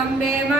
I'm Namdeva